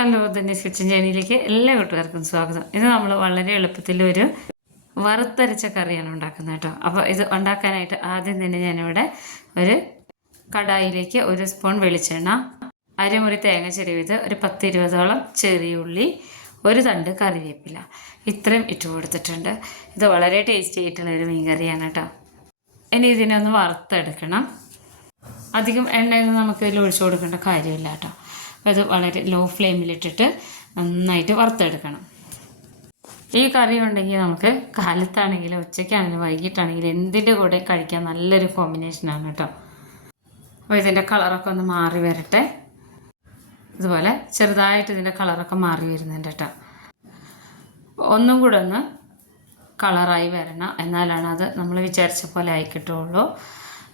Hello, ധന്യസ് kitchen ജേണിയിലേക്ക് എല്ലാ കൂട്ടുകാർക്കും സ്വാഗതം. ഇത് നമ്മൾ വളരെ എളുപ്പത്തിലൊരു വറുത്തരച്ച കറിയാണ് ഉണ്ടാക്കുന്നത് കേട്ടോ. അപ്പോൾ ഇത് ഉണ്ടാക്കാനായിട്ട് ആദ്യം തന്നെ ഞാനിവിടെ ഒരു കടായിലേക്ക് 1 സ്പൂൺ വെളിച്ചെണ്ണ, അരമുറി തേങ്ങ ചിരവിയത്, ഒരു 10-20ഓളം ചെറിയ ഉള്ളി, ഒരു തണ്ട് കറിവേപ്പില, ഇത്രയും ഇട്ട് കൊടുത്തിട്ടുണ്ട്. ഇത് വളരെ ടേസ്റ്റി ആയിട്ടുള്ളൊരു മീൻ കറിയാണ് കേട്ടോ. ഇനി ഇതിനെ ഒന്ന് വറുത്തെടുക്കണം. അധികം എണ്ണയൊന്നും നമുക്ക് ഇതിൽ ഒഴിച്ചു കൊടുക്കേണ്ട കാര്യമില്ല കേട്ടോ. അത് വളരെ ലോ ഫ്ലെയിമിലിട്ടിട്ട് നന്നായിട്ട് വറുത്തെടുക്കണം. ഈ കറി ഉണ്ടെങ്കിൽ നമുക്ക് കാലത്താണെങ്കിലും ഉച്ചയ്ക്കാണെങ്കിലും വൈകിട്ടാണെങ്കിലും എന്തിൻ്റെ കൂടെ കഴിക്കാൻ നല്ലൊരു കോമ്പിനേഷനാണ് കേട്ടോ. അപ്പോൾ ഇതിൻ്റെ കളറൊക്കെ ഒന്ന് മാറി വരട്ടെ. ഇതുപോലെ ചെറുതായിട്ട് ഇതിൻ്റെ കളറൊക്കെ മാറി വരുന്നുണ്ട് കേട്ടോ. ഒന്നും കൂടെ ഒന്ന് കളറായി വരണം, എന്നാലാണ് അത് നമ്മൾ വിചാരിച്ച പോലെ ആയി കിട്ടുള്ളൂ.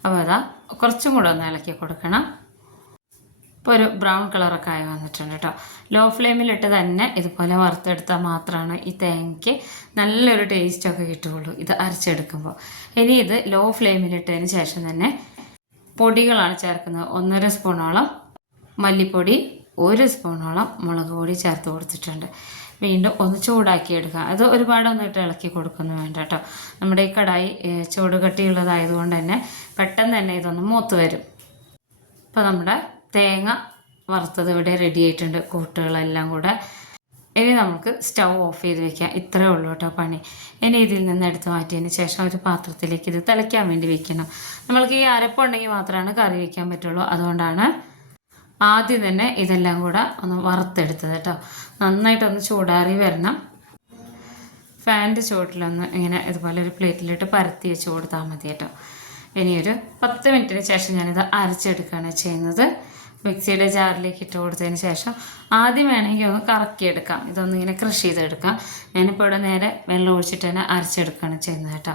അപ്പോൾ അതാ കുറച്ചും കൂടെ ഒന്ന് ഇളക്കി കൊടുക്കണം. ഇപ്പോൾ ഒരു ബ്രൗൺ കളറൊക്കെ ആയി വന്നിട്ടുണ്ട് കേട്ടോ. ലോ ഫ്ലെയിമിലിട്ട് തന്നെ ഇതുപോലെ വറുത്തെടുത്താൽ മാത്രമാണ് ഈ തേങ്ങയ്ക്ക് നല്ലൊരു ടേസ്റ്റൊക്കെ കിട്ടുകയുള്ളൂ ഇത് അരച്ചെടുക്കുമ്പോൾ. ഇനി ഇത് ലോ ഫ്ലെയിമിലിട്ടതിന് ശേഷം തന്നെ പൊടികളാണ് ചേർക്കുന്നത്. 1.5 സ്പൂണോളം മല്ലിപ്പൊടി, 1 സ്പൂണോളം മുളക് പൊടി ചേർത്ത് കൊടുത്തിട്ടുണ്ട്. വീണ്ടും ഒന്ന് ചൂടാക്കി എടുക്കുക. അത് ഒരുപാടൊന്നും ഇട്ട് ഇളക്കി കൊടുക്കുന്നു വേണ്ട കേട്ടോ. നമ്മുടെ ഈ കടായി ചൂട് കട്ടിയുള്ളതായതുകൊണ്ട് തന്നെ പെട്ടെന്ന് തന്നെ ഇതൊന്ന് മൂത്ത് വരും. ഇപ്പോൾ നമ്മുടെ തേങ്ങ വറുത്തത് ഇവിടെ റെഡി ആയിട്ടുണ്ട്, കൂട്ടുകളെല്ലാം കൂടെ. ഇനി നമുക്ക് സ്റ്റൗ ഓഫ് ചെയ്ത് വെക്കാം. ഇത്രയേ ഉള്ളൂ കേട്ടോ പണി. ഇനി ഇതിൽ നിന്ന് എടുത്ത് മാറ്റിയതിന് ശേഷം ഒരു പാത്രത്തിലേക്ക് ഇത് തിളയ്ക്കാൻ വേണ്ടി വെക്കണം. നമ്മൾക്ക് ഈ അരപ്പുണ്ടെങ്കിൽ മാത്രമാണ് കറി വയ്ക്കാൻ പറ്റുള്ളൂ. അതുകൊണ്ടാണ് ആദ്യം തന്നെ ഇതെല്ലാം കൂടെ ഒന്ന് വറുത്തെടുത്തത് കേട്ടോ. നന്നായിട്ടൊന്ന് ചൂടാറി വരണം. ഫാനിൻ്റെ ചുവട്ടിലൊന്ന് ഇങ്ങനെ ഇതുപോലെ ഒരു പ്ലേറ്റിലിട്ട് പരത്തി വെച്ച് കൊടുത്താൽ മതി കേട്ടോ. ഇനി ഒരു 10 മിനിറ്റിന് ശേഷം ഞാനിത് അരച്ചെടുക്കുകയാണ് ചെയ്യുന്നത്. മിക്സിയുടെ ജാറിലേക്ക് ഇട്ട് കൊടുത്തതിന് ശേഷം ആദ്യം വേണമെങ്കിൽ ഒന്ന് കറക്കിയെടുക്കാം. ഇതൊന്നിങ്ങനെ ക്രഷ് ചെയ്തെടുക്കാം. ഞാനിപ്പോൾ ഇവിടെ നേരെ വെള്ളം ഒഴിച്ചിട്ട് തന്നെ അരച്ചെടുക്കുകയാണ് ചെയ്യുന്നത് കേട്ടോ.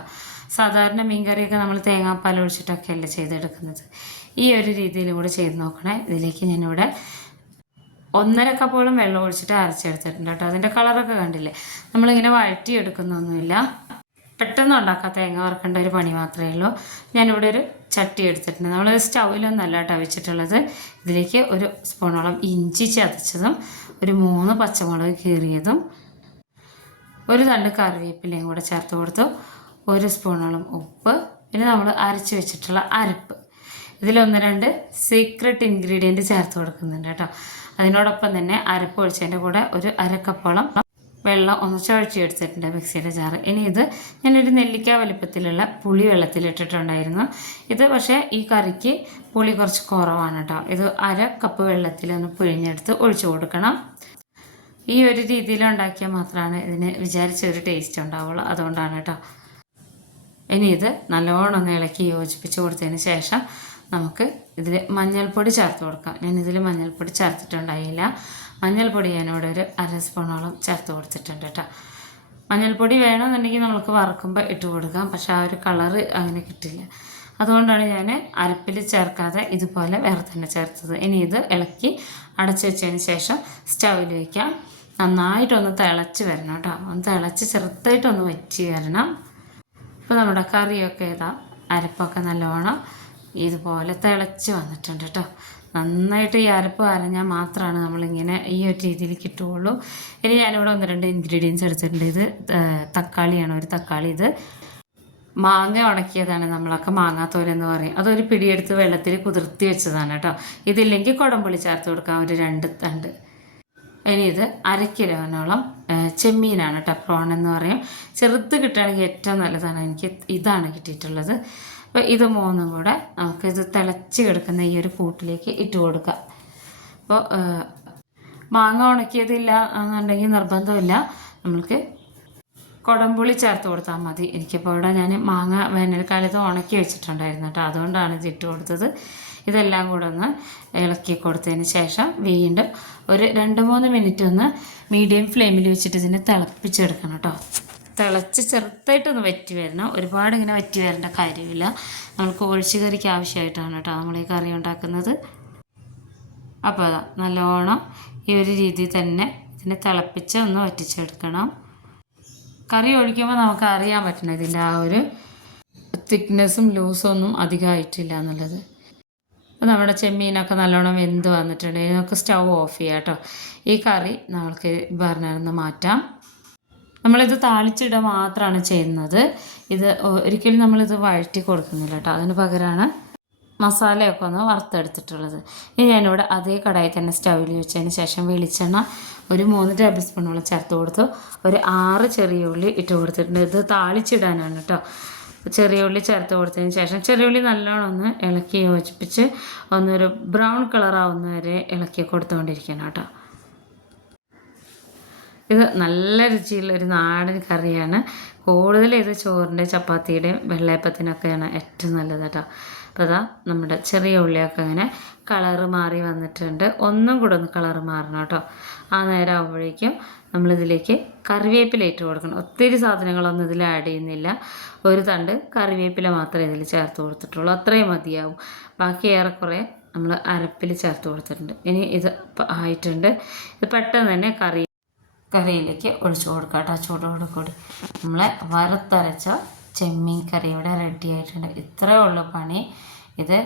സാധാരണ മീൻ കറിയൊക്കെ നമ്മൾ തേങ്ങാപ്പാൽ ഒഴിച്ചിട്ടൊക്കെയല്ലേ ചെയ്തെടുക്കുന്നത്. ഈ ഒരു രീതിയിൽ കൂടെ ചെയ്ത് നോക്കണേ. ഇതിലേക്ക് ഞാനിവിടെ 1.5 കപ്പോളം വെള്ളം ഒഴിച്ചിട്ട് അരച്ചെടുത്തിട്ടുണ്ട് കേട്ടോ. അതിൻ്റെ കളറൊക്കെ കണ്ടില്ലേ. നമ്മളിങ്ങനെ വഴറ്റിയെടുക്കുന്നൊന്നുമില്ല. പെട്ടെന്ന് ഉണ്ടാക്കാം, തേങ്ങ വറുക്കേണ്ട ഒരു പണി മാത്രമേ ഉള്ളൂ. ഞാനിവിടെ ഒരു ചട്ടി എടുത്തിട്ടുണ്ട്. നമ്മൾ സ്റ്റൗവിലൊന്നല്ല കേട്ടോ വെച്ചിട്ടുള്ളത്. ഇതിലേക്ക് 1 സ്പൂണോളം ഇഞ്ചി ചതച്ചതും, ഒരു 3 പച്ചമുളക് കീറിയതും, ഒരു തണ്ട് കറിവേപ്പിലയും കൂടെ ചേർത്ത് കൊടുത്തു, 1 സ്പൂണോളം ഉപ്പ്, പിന്നെ നമ്മൾ അരച്ച് വെച്ചിട്ടുള്ള അരപ്പ്. ഇതിൽ 1-2 സീക്രട്ട് ഇൻഗ്രീഡിയൻറ്റ് ചേർത്ത് കൊടുക്കുന്നുണ്ട് കേട്ടോ. അതിനോടൊപ്പം തന്നെ അരപ്പ് ഒഴിച്ചതിൻ്റെ കൂടെ ഒരു 1/2 കപ്പോളം വെള്ളം ഒന്ന് ചുഴറ്റിയെടുത്തിട്ടുണ്ട് മിക്സിയുടെ ജാറ്. ഇനി ഇത് ഞാനൊരു നെല്ലിക്ക വലിപ്പത്തിലുള്ള പുളി വെള്ളത്തിലിട്ടിട്ടുണ്ടായിരുന്നു. ഇത് പക്ഷേ ഈ കറിക്ക് പുളി കുറച്ച് കുറവാണ് കേട്ടോ. ഇത് 1/2 കപ്പ് വെള്ളത്തിലൊന്ന് പിഴിഞ്ഞെടുത്ത് ഒഴിച്ചു കൊടുക്കണം. ഈ ഒരു രീതിയിൽ ഉണ്ടാക്കിയാൽ മാത്രമാണ് ഇതിന് വിചാരിച്ചൊരു ടേസ്റ്റ് ഉണ്ടാവുള്ളൂ. അതുകൊണ്ടാണ് കേട്ടോ. ഇനി ഇത് നല്ലോണം ഒന്ന് ഇളക്കി യോജിപ്പിച്ച് കൊടുത്തതിന് ശേഷം നമുക്ക് ഇതിൽ മഞ്ഞൾപ്പൊടി ചേർത്ത് കൊടുക്കാം. ഞാനിതിൽ മഞ്ഞൾപ്പൊടി ചേർത്തിട്ടുണ്ടായില്ല. മഞ്ഞൾപ്പൊടി ഞാനിവിടെ ഒരു 1/2 സ്പൂണോളം ചേർത്ത് കൊടുത്തിട്ടുണ്ട് കേട്ടോ. മഞ്ഞൾപ്പൊടി വേണമെന്നുണ്ടെങ്കിൽ നമുക്ക് വറുക്കുമ്പോൾ ഇട്ട് കൊടുക്കാം, പക്ഷേ ആ ഒരു കളറ് അങ്ങനെ കിട്ടില്ല. അതുകൊണ്ടാണ് ഞാൻ അരപ്പിൽ ചേർക്കാതെ ഇതുപോലെ വേറെ തന്നെ ചേർത്തത്. ഇനി ഇത് ഇളക്കി അടച്ചു വെച്ചതിന് ശേഷം സ്റ്റൗവിൽ വയ്ക്കാം. നന്നായിട്ടൊന്ന് തിളച്ച് വരണം കേട്ടോ. ഒന്ന് തിളച്ച് ചെറുതായിട്ടൊന്ന് വറ്റി വരണം. ഇപ്പോൾ നമ്മുടെ കറിയൊക്കെ അരപ്പൊക്കെ നല്ലോണം ഇതുപോലെ തിളച്ച് വന്നിട്ടുണ്ട് കേട്ടോ. നന്നായിട്ട് ഈ അരപ്പ് അരഞ്ഞാൽ മാത്രമാണ് നമ്മളിങ്ങനെ ഈ ഒരു രീതിയിൽ കിട്ടുകയുള്ളൂ. ഇനി ഞാനിവിടെ 1-2 ഇൻഗ്രീഡിയൻസ് എടുത്തിട്ടുണ്ട്. ഇത് തക്കാളിയാണ്, ഒരു തക്കാളി. ഇത് മാങ്ങ ഉണക്കിയതാണ്, നമ്മളൊക്കെ മാങ്ങാത്തോലെന്ന് പറയും. അതൊരു പിടിയെടുത്ത് വെള്ളത്തിൽ കുതിർത്തി വെച്ചതാണ് കേട്ടോ. ഇതില്ലെങ്കിൽ കുടംപുളി ചേർത്ത് കൊടുക്കാം, ഒരു 2 തണ്ട്. ഇനി ഇത് 1/2 കിലോനോളം ചെമ്മീനാണ് കേട്ടോ. പ്രോൺ എന്ന് പറയും. ചെറുത് കിട്ടുകയാണെങ്കിൽ ഏറ്റവും നല്ലതാണ്. എനിക്ക് ഇതാണ് കിട്ടിയിട്ടുള്ളത്. അപ്പോൾ ഇത് 3ഉം കൂടെ നമുക്കിത് തിളച്ച് കിടക്കുന്ന ഈ ഒരു കൂട്ടിലേക്ക് ഇട്ട് കൊടുക്കാം. അപ്പോൾ മാങ്ങ ഉണക്കിയതില്ല എന്നുണ്ടെങ്കിൽ നിർബന്ധമില്ല, നമ്മൾക്ക് കുടംപുളി ചേർത്ത് കൊടുത്താൽ മതി. എനിക്കിപ്പോൾ ഇവിടെ ഞാൻ മാങ്ങ വേനൽക്കാലത്ത് ഉണക്കി വെച്ചിട്ടുണ്ടായിരുന്നു കേട്ടോ. അതുകൊണ്ടാണ് ഇത് ഇട്ട് കൊടുത്തത്. ഇതെല്ലാം കൂടെ ഒന്ന് ഇളക്കി കൊടുത്തതിന് ശേഷം വീണ്ടും ഒരു 2-3 മിനിറ്റ് ഒന്ന് മീഡിയം ഫ്ലെയിമിൽ വെച്ചിട്ട് ഇതിനെ തിളപ്പിച്ചെടുക്കണം കേട്ടോ. തിളച്ച് ചെറുതായിട്ടൊന്ന് വറ്റി വരണം. ഒരുപാട് ഇങ്ങനെ വറ്റി വരേണ്ട കാര്യമില്ല. നമുക്ക് ഒഴിച്ച് കറിക്ക് ആവശ്യമായിട്ടാണ് കേട്ടോ നമ്മൾ ഈ കറി ഉണ്ടാക്കുന്നത്. അപ്പോൾ അതാ നല്ലോണം ഈ ഒരു രീതിയിൽ തന്നെ ഇതിനെ തിളപ്പിച്ച് ഒന്ന് വറ്റിച്ചെടുക്കണം. കറി ഒഴിക്കുമ്പോൾ നമുക്ക് അറിയാൻ പറ്റണം ഇതിൻ്റെ ആ ഒരു തിക്നെസ്സും ലൂസും ഒന്നും അധികമായിട്ടില്ല എന്നുള്ളത്. അപ്പോൾ നമ്മുടെ ചെമ്മീനൊക്കെ നല്ലോണം വെന്ത് വന്നിട്ടുണ്ടെങ്കിൽ നമുക്ക് സ്റ്റൗ ഓഫ് ചെയ്യാം കേട്ടോ. ഈ കറി നമ്മൾക്ക് ബർണറിൽ നിന്ന് മാറ്റാം. നമ്മളിത് താളിച്ചിടുക മാത്രമാണ് ചെയ്യുന്നത്. ഇത് ഒരിക്കലും നമ്മളിത് വഴറ്റി കൊടുക്കുന്നില്ല കേട്ടോ. അതിന് പകരമാണ് മസാലയൊക്കെ ഒന്ന് വറുത്തെടുത്തിട്ടുള്ളത്. ഇനി ഞാനിവിടെ അതേ കടായി തന്നെ സ്റ്റൗവിൽ വെച്ചതിന് ശേഷം വെളിച്ചെണ്ണ ഒരു 3 ടേബിൾ സ്പൂണോളം ചേർത്ത് കൊടുത്തു. ഒരു 6 ചെറിയ ഉള്ളി ഇട്ട് കൊടുത്തിട്ടുണ്ട്. ഇത് താളിച്ചിടാനാണ് കേട്ടോ. ചെറിയ ഉള്ളി ചേർത്ത് കൊടുത്തതിന് ശേഷം ചെറിയ ഉള്ളി നല്ലോണം ഒന്ന് ഇളക്കി യോജിപ്പിച്ച് ഒന്നൊരു ബ്രൗൺ കളറാവുന്ന വരെ ഇളക്കി കൊടുത്തുകൊണ്ടിരിക്കണം കേട്ടോ. ഇത് നല്ല രുചിയുള്ളൊരു നാടൻ കറിയാണ്. കൂടുതൽ ഇത് ചോറിൻ്റെ ചപ്പാത്തിയുടെയും വെള്ളയപ്പത്തിനൊക്കെയാണ് ഏറ്റവും നല്ലത് കേട്ടോ. അപ്പോൾ അതാ നമ്മുടെ ചെറിയ ഉള്ളിയൊക്കെ ഇങ്ങനെ കളറ് മാറി വന്നിട്ടുണ്ട്. ഒന്നും കൂടെ ഒന്ന് കളറ് മാറണം കേട്ടോ. ആ നേരം ആകുമ്പോഴേക്കും നമ്മളിതിലേക്ക് കറിവേപ്പില ഇട്ട് കൊടുക്കണം. ഒത്തിരി സാധനങ്ങളൊന്നും ഇതിൽ ആഡ് ചെയ്യുന്നില്ല. ഒരു തണ്ട് കറിവേപ്പില മാത്രമേ ഇതിൽ ചേർത്ത് കൊടുത്തിട്ടുള്ളൂ. അത്രയും മതിയാവും. ബാക്കി ഏറെക്കുറെ നമ്മൾ അരപ്പിൽ ചേർത്ത് കൊടുത്തിട്ടുണ്ട്. ഇനി ഇത് ആയിട്ടുണ്ട്. ഇത് പെട്ടെന്ന് തന്നെ കറിയിലേക്ക് ഒഴിച്ചു കൊടുക്കാം കേട്ടോ. ചൂടോട് കൂടി നമ്മളെ വറുത്തരച്ച ചെമ്മീൻ കറി ഇവിടെ റെഡി ആയിട്ടുണ്ട്. ഇത്രയേ ഉള്ളൂ പണി. ഇത്